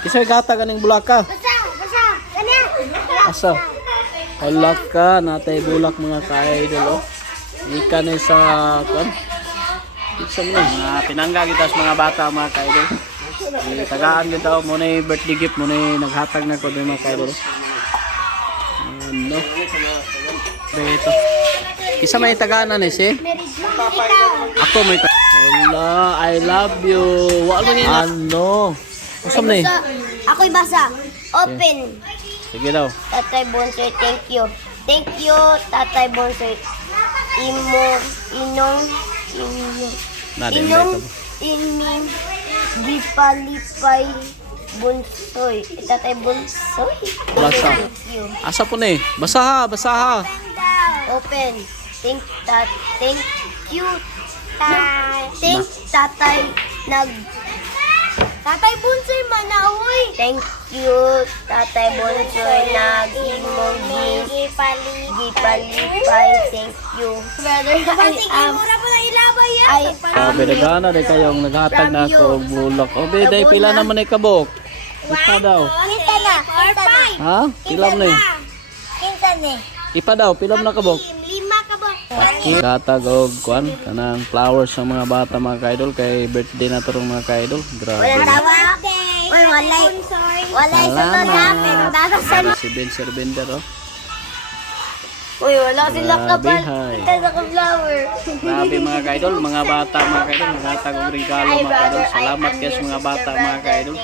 Kisay gata ganing bulaka. Basa. Kanya. Asa? Hala ka, natay bulak mga ka-idol oh. Ika na sa kon. Isa mo na pinangga kita sa mga bata mga ka-idol. Tagaan kita mo na birthday gift mo na naghatag na ko mga ka-idol. Ano? Ito. Isa may tagaan na si? Ako may Hala, I love you. Wa mo ni ano? Usam na Ako'y basa. Open. Sige daw. Tatay Bonsoy, thank you. Thank you, Tatay Bonsoy. Inong, imin, gipalipay, Bonsoy. Tatay Bonsoy. Basa. Thank you. Asa po na eh? Basa ha. Open. Thank you, Thank Tatay Tatay Bonsoy manahoy. Thank you, Tatay Bonsoy naghimong gipalipay. Thank you. Sabi na gana rin kayong naghatag na ako og bulak. O day pila naman ay kabok. Ipa daw. Kita na. Ha? Pilam na eh. Kinsa ni? Ipa daw, pilam na kabok. 5 ka ba? Gatag og kwan kanang flowers sa mga bata mga ka-idol kay birthday na to mga ka-idol. Grabe. Walay sa namin. Dadasan. Si Benzer Bender oh. Uy, wala sila Grabe, kapal. hay. Kita sa flower. Grabe mga ka-idol, mga bata mga ka-idol, naghatag og regalo mga ka-idol. Salamat kayo sa mga bata mga ka-idol.